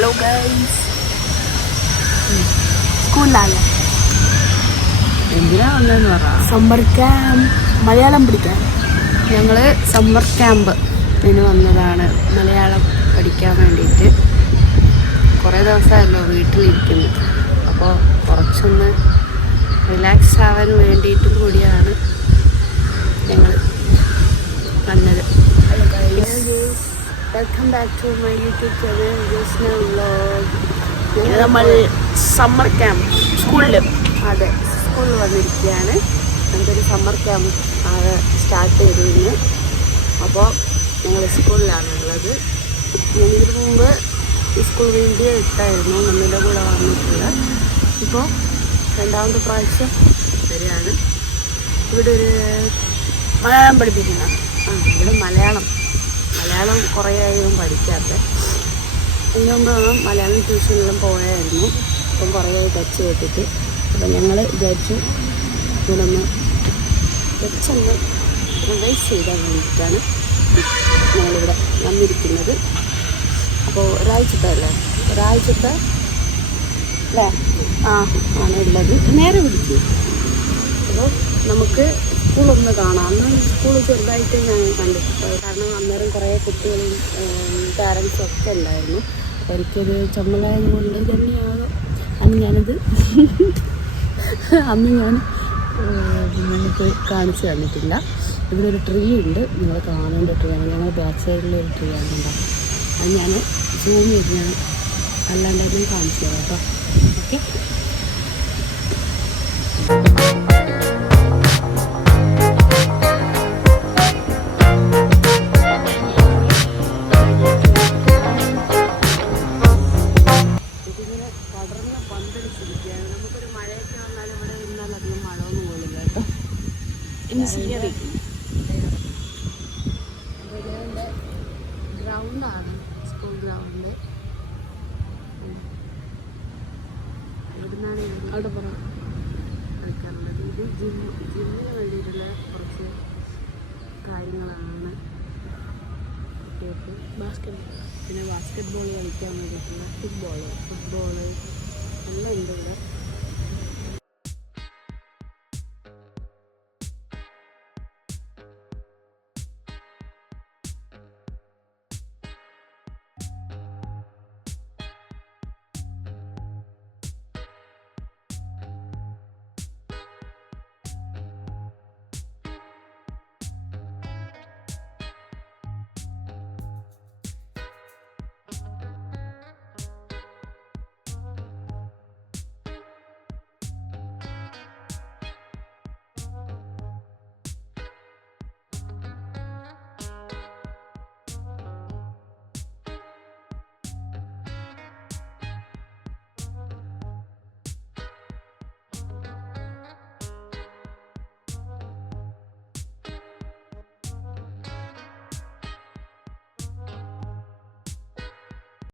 Hello guys സ്കൂളിലല്ലേ എന്തിനാ വന്നതെന്ന് പറ. സമ്മർ ക്യാമ്പ് മലയാളം പഠിക്കാൻ. ഞങ്ങൾ സമ്മർ ക്യാമ്പ് ഇതിന് വന്നതാണ് മലയാളം പഠിക്കാൻ വേണ്ടിയിട്ട്. കുറേ ദിവസമല്ലോ വീട്ടിലിരിക്കുന്നു. അപ്പോൾ കുറച്ചൊന്ന് റിലാക്സ് ആവാൻ വേണ്ടിയിട്ട് കൂടിയാണ് ഞങ്ങൾ വന്നത്. Welcome back to my YouTube channel Josna ഇത് നമ്മൾ സമ്മർ ക്യാമ്പ് സ്കൂളിൽ അതെ സ്കൂളിൽ വന്നിരിക്കുകയാണ്. ഞങ്ങൾക്കൊരു സമ്മർ ക്യാമ്പ് ആണ് സ്റ്റാർട്ട് ചെയ്തിരുന്നു. അപ്പോൾ ഞങ്ങൾ സ്കൂളിലാണുള്ളത് ഇതിനു മുമ്പ് സ്കൂൾ വീഡിയോ ഇട്ടായിരുന്നു നമ്മളുടെ കൂടെ വന്നിട്ടുള്ള. ഇപ്പോൾ രണ്ടാമത്തെ പ്രാവശ്യം വരികയാണ്. ഇവിടെ ഒരു മലയാളം പഠിപ്പിക്കുന്ന. ആ ഇവിടെ മലയാളം. മലയാളം കുറേ പഠിക്കാത്ത. ഇതിനു മുമ്പ് മലയാളം ട്യൂഷനിലും പോയായിരുന്നു. ഇപ്പം കുറേ ആയി ടച്ച് ചെയ്തിട്ട്. അപ്പം ഞങ്ങൾ വിചാരിച്ചു ഇതൊന്ന് ടച്ചൊന്ന് റിവൈസ് ചെയ്താൽ വേണ്ടിയിട്ടാണ് ഞങ്ങളിവിടെ വന്നിരിക്കുന്നത്. അപ്പോൾ ഒരാഴ്ചത്തെ അല്ലേ ഒരാഴ്ചത്തെ അല്ലേ? ആ ആണ് ഉള്ളത്. നേരെ പിടിക്കും അപ്പോൾ നമുക്ക് സ്കൂളൊന്ന് കാണാം. അന്ന് സ്കൂൾ ചെറുതായിട്ട് ഞാൻ കണ്ടിട്ടുണ്ട് കുറേ കുട്ടികളും പാരൻസും ഒക്കെ ഉണ്ടായിരുന്നു. അപ്പോൾ എനിക്കൊരു ചമ്മലായത് കൊണ്ട് തന്നെയാണ്? അന്ന് ഞാനത് അന്ന് ഞാൻ നിങ്ങൾക്ക് കാണിച്ചു തന്നിട്ടില്ല. ഇവിടെ ഒരു ട്രീ ഉണ്ട്. നിങ്ങൾ കാണേണ്ട ട്രീ ആണ്. ഞങ്ങൾ ബാക്ക് സൈഡിലൊരു ഒരു ട്രീ ആണ് ഉണ്ടാവും അത് ഞാൻ സൂം ചെയ്ത് ഞാൻ അല്ലാണ്ടായിരുന്നു കാണിച്ചു തരാം കേട്ടോ. ഓക്കെ അധികം മഴ ഒന്നും കൊള്ളില്ല കേട്ടോ എഞ്ചിനീയറിംഗ് ഇതിന്റെ ഗ്രൗണ്ടാണ് സ്കൂൾ ഗ്രൗണ്ട്. അവിടെ പറ. കളിക്കാറുള്ളത്. ഇത് ജിം ജിമ്മിന് വേണ്ടിയിട്ടുള്ള കുറച്ച് കാര്യങ്ങളാണ്. കുട്ടികൾക്ക് ബാസ്കറ്റ് പിന്നെ ബാസ്കറ്റ് ബോൾ കളിക്കാൻ വേണ്ടിയിട്ടുള്ള ഫുട്ബോൾ ഫുട്ബോൾ എല്ലാം ഉണ്ട് ഇവിടെ.